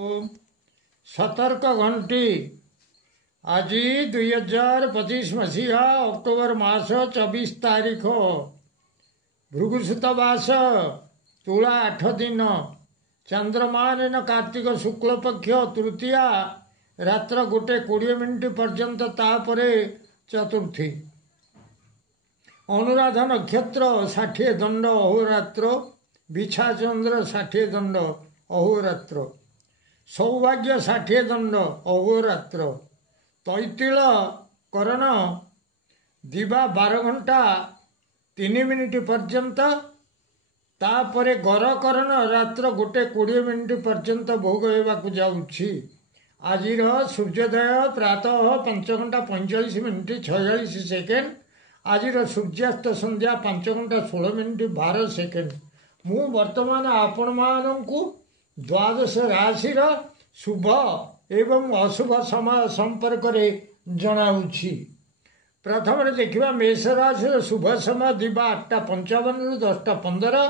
सतर्क घंटी आज 2025 मसीहा अक्टोबर मास 24 तारीख भृगुसुत मास तुला 8 दिन चंद्रमान कार्तिक शुक्ल पक्ष तृतीया रात्र 1:20 पर्यंत तापरे चतुर्थी अनुराधा नक्षत्र 60 दंड अहोरात्र बिछा चंद्र 60 दंड अहोरात्र सौभाग्य 60 दंड अहोरात्र तैतिल करण दिवा 12 घंटा 3 मिनिट पर्यंत तापरे गरकरण रात्र 1:20 पर्यंत भोग होगाकू जाऊँगी। आज सूर्योदय प्रातः 5 घंटा 45 मिनिट 46 सेकेंड। आज सूर्यास्त संध्या 5 घंटा 16 मिनिट 12 सेकेंड। मु वर्तमान आपण मानू द्वादश राशि शुभ एवं अशुभ समय संपर्क में जनाऊँगी। प्रथम देखा मेष राशि शुभ समय दिवा 8:55 रु 10:15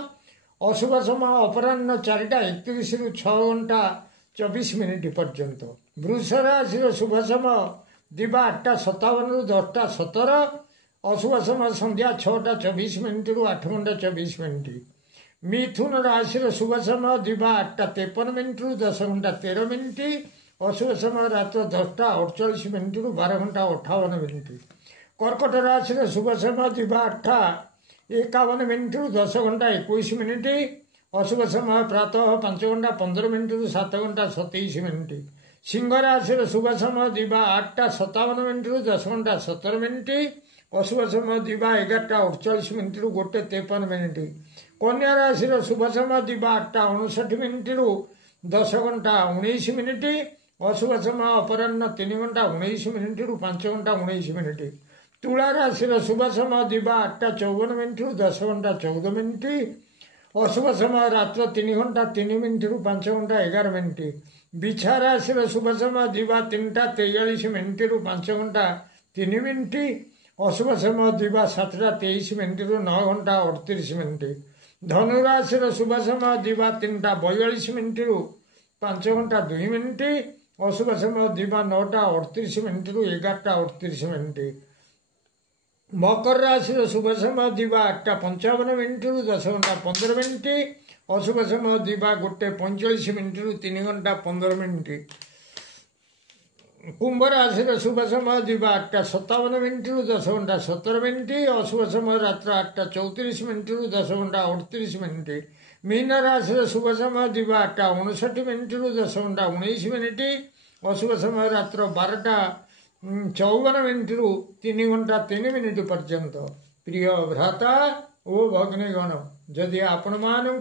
अशुभ समय अपराह्न 4:31 रु 6 घंटा 24 मिनिट पर्यंत। वृष राशि शुभ समय दिवा 8:57 रु 10:17 अशुभ समय संध्या 6:24 मिनिट रु 8 घंटा 24 मिनिट। मिथुन राशि शुभ समय दिवा 8:53 मिनिट रु 10 घंटा 13 मिनिट अशुभ समय रात्र 10:48 मिनिट रु 12 घंटा 58 मिनिट। कर्कट राशि शुभ समय दिवा 8:51 मिनिट रु 10 घंटा 21 मिनिट अशुभ समय प्रातः 5 घंटा 15 मिनिट रु 7 घंटा 27 मिनिट। सिंह राशि शुभ समय दिवा 8:57 मिनिट रु 10 घंटा 17 मिनिट अशुभ समय दिवा 11:48 मिनिट रु 1:53 मिनिट। कन्या राशि शुभ समय दिवा 8:59 मिनिट रु 10 घंटा 19 मिनिट अशुभ समय अपराह्न 3 घंटा 19 मिनिट रु 5 घंटा 19 मिनिट। तुला राशि शुभ समय दिवा 8:54 मिनिट रु 10 घंटा 14 मिनिट अशुभ समय रात्र 3 घंटा 3 मिनिट रु 5 घंटा 11 मिनिट। बिछा राशि शुभ समय दिवा 3:43 मिनिट रु 5 घंटा 3 मिनिट अशुभ समय दिवा 7:23 मिनिट रु 9 घंटा 38 मिनिट। धनु राशि शुभ समय दिवा 3:42 मिनिट रु 5 घंटा 2 मिनिट अशुभ समय दिवा 9:38 मिनिट रु 11:38 मिनिट। मकर राशि शुभ समय दिवा 8:55 मिनिट रु 10 घंटा 15 मिनिट अशुभ समय दिवा 1:45 मिनिट रु 3 घंटा 15 मिनिट। कुंभ राशि शुभ समय दिवा 8:57 मिनिट रु 10 घंटा 17 मिनिट अशुभ समय रात्र 8:34 मिनिट रु 10 घंटा 38 मिनिट। मीन राशि शुभ समय दिवा 8:59 मिनिट रु 10 घंटा 19 मिनिट अशुभ समय रात्र 12:54 मिनिट रु 3 घंटा 3 मिनिट पर्यंत। प्रिय भ्राता ओ भगिनीगण जदि आपण मानू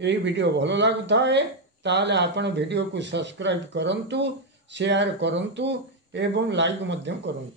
ये वीडियो भल लगुए ताले आपण वीडियो को सब्सक्राइब करंतु शेयर करंतु एवं लाइक मध्यम करंतु।